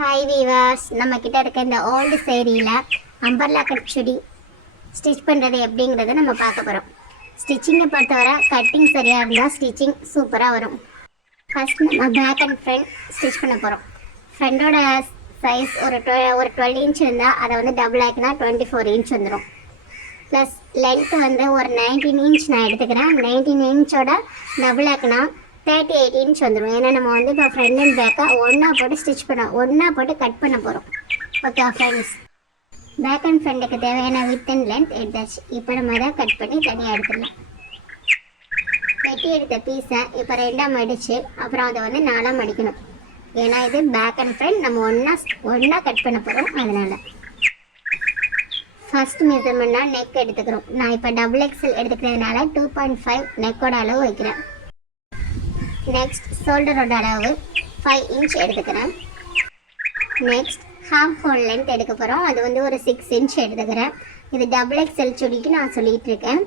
Hi viewers, நம்ம கிட்ட இருக்க இந்த ஓல்டு சேரீல அம்பர்லா கட் சுடி ஸ்டிச் பண்ணுறது எப்படிங்கிறத நம்ம பார்க்க போகிறோம். ஸ்டிச்சிங்கை பொறுத்தவரை கட்டிங் சரியாக இருந்தால் ஸ்டிச்சிங் சூப்பராக வரும். ஃபர்ஸ்ட் நம்ம பேக் அண்ட் ஃப்ரண்ட் ஸ்டிச் பண்ண போகிறோம். ஃப்ரண்டோட சைஸ் ஒரு 12 இன்ச் இருந்தால் அதை வந்து டபுள் ஆக்கினா 24 இன்ச் வந்துடும். ப்ளஸ் லென்த்து வந்து ஒரு 19 இன்ச் நான் எடுத்துக்கிறேன். 19 இன்ச்சோட டபுள் ஆக்கினா 38 இன்ச் வந்துடும். ஏன்னா நம்ம வந்து இப்போ ஃப்ரண்ட் அண்ட் பேக்காக ஒன்றா போட்டு ஸ்டிச் ஒன்றா போட்டு கட் பண்ண போகிறோம். ஓகே ஃப்ரெண்ட்ஸ், பேக் அண்ட் ஃப்ரண்ட்டுக்கு தேவையான வித் அண்ட் லென்த் எடுத்தாச்சு. இப்போ நம்ம அதை கட் பண்ணி தனியாக எடுத்துடலாம். வெட்டி எடுத்த பீஸை இப்போ ரெண்டாக மடித்து அப்புறம் அதை வந்து 4ஆக மடிக்கணும். ஏன்னா இது பேக் அண்ட் ஃப்ரண்ட் நம்ம ஒன்றா கட் பண்ண போகிறோம். அதனால் ஃபர்ஸ்ட் மெஷர்மெண்ட்டாக நெக் எடுத்துக்கிறோம். நான் இப்போ டபுள் எக்ஸல் எடுத்துக்கிறதுனால 2.5 நெக்கோட அளவு வைக்கிறேன். நெக்ஸ்ட் ஷோல்டரோட அளவு 5 இன்ச் எடுத்துக்கிறேன். நெக்ஸ்ட் ஹாஃப் ஹோல் லென்த் எடுக்க போகிறோம். அது வந்து ஒரு 6 இன்ச் எடுத்துக்கிறேன். இது டபுள் எக்ஸல் சுடிக்கு நான் சொல்லிகிட்டு இருக்கேன்.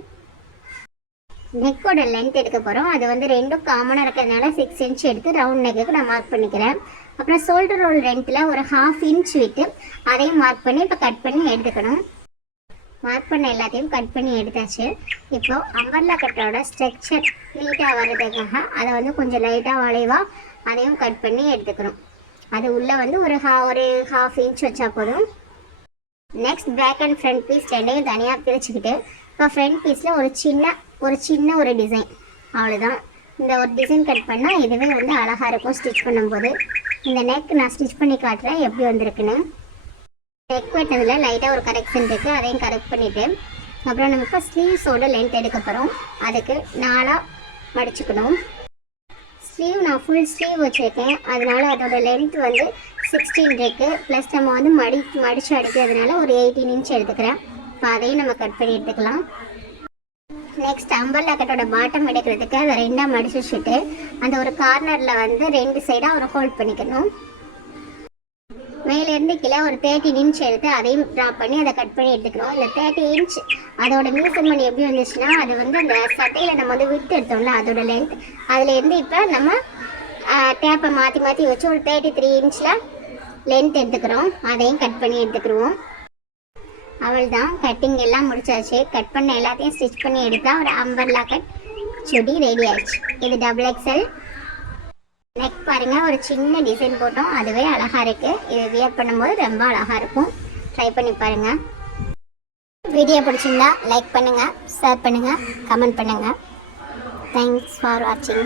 நெக்கோட லென்த் எடுக்க போகிறோம். அது வந்து ரெண்டும் காமனாக இருக்கிறதுனால 6 இன்ச் எடுத்து ரவுண்ட் நெக்குக்கு நான் மார்க் பண்ணிக்கிறேன். அப்புறம் ஷோல்டரோட லென்த்தில் ஒரு ஹாஃப் இன்ச் விட்டு அதையும் மார்க் பண்ணி இப்போ கட் பண்ணி எடுத்துக்கணும். மார்க் பண்ண எல்லாத்தையும் கட் பண்ணி எடுத்தாச்சு. இப்போ அம்பர்லா கட்டோட ஸ்ட்ரக்சர் நீட்டாக வர்றதுக்காக அதை வந்து கொஞ்சம் லைட்டாக வளைவாக அதையும் கட் பண்ணி எடுத்துக்கணும். அது உள்ளே வந்து ஒரு ஹாஃப் இன்ச் வச்சா போதும். Next back and front piece ரெண்டையும் தனியாக பிரிச்சுக்கிட்டு இப்போ ஃப்ரண்ட் பீஸில் ஒரு சின்ன ஒரு டிசைன், அவ்வளோதான். இந்த ஒரு டிசைன் கட் பண்ணால் இதுவே வந்து அழகாக இருக்கும் ஸ்டிச் பண்ணும்போது. இந்த நெக் நான் ஸ்டிச் பண்ணி காட்டுறேன் எப்படி வந்திருக்குன்னு. நெக் வெட்டதில் லைட்டாக ஒரு கரெக்ஷன் இருக்குது, அதையும் கரெக்ட் பண்ணிவிட்டு அப்புறம் நம்ம இப்போ ஸ்லீவ்ஸோட லென்த் எடுக்க போகிறோம். அதுக்கு 4ஆக மடிச்சுக்கணும். ஸ்லீவ் நான் ஃபுல் ஸ்லீவ் வச்சுருக்கேன், அதனால் அதோட லென்த் வந்து 16 இருக்குது. ப்ளஸ் நம்ம வந்து மடித்து அடிக்கிறதுனால ஒரு 18 இன்ச் எடுத்துக்கிறேன். இப்போ அதையும் நம்ம கட் பண்ணி எடுத்துக்கலாம். நெக்ஸ்ட் அம்பர்லா கட்டோட பாட்டம் எடுக்கிறதுக்கு அதை ரெண்டாக மடிச்சு வச்சுட்டு அந்த ஒரு கார்னரில் வந்து 2 சைடாக ஒரு ஹோல்ட் பண்ணிக்கணும். மேலேருந்து கீழே ஒரு 13 இன்ச் எடுத்து அதையும் ட்ராப் பண்ணி அதை கட் பண்ணி எடுத்துக்கணும். இல்லை 30 இன்ச் அதோட மெஷர்மெண்ட் எப்படி வந்துச்சுன்னா அது வந்து அந்த சட்டையில் நம்ம வந்து விட்டு எடுத்தோம்ல அதோட லென்த், அதுலேருந்து இப்போ நம்ம டேப்பை மாற்றி வச்சு ஒரு 33 இன்ச்சில் லென்த் எடுத்துக்கிறோம். அதையும் கட் பண்ணி எடுத்துக்கிடுவோம். அவள் தான் கட்டிங் எல்லாம் முடிச்சாச்சு. கட் பண்ண எல்லாத்தையும் ஸ்டிச் பண்ணி எடுத்தால் ஒரு அம்பர்லா கட் சுடி ரெடி ஆயிடுச்சு. இது டபுள் எக்ஸல். நெக் பாருங்க, ஒரு சின்ன டிசைன் போட்டோம், அதுவே அழகாக இருக்குது. இது வியர் பண்ணும்போது ரொம்ப அழகாக இருக்கும். ட்ரை பண்ணி பாருங்கள். வீடியோ பிடிச்சிருந்தா லைக் பண்ணுங்கள், ஷேர் பண்ணுங்கள், கமெண்ட் பண்ணுங்கள். தேங்க்ஸ் ஃபார் வாட்சிங்.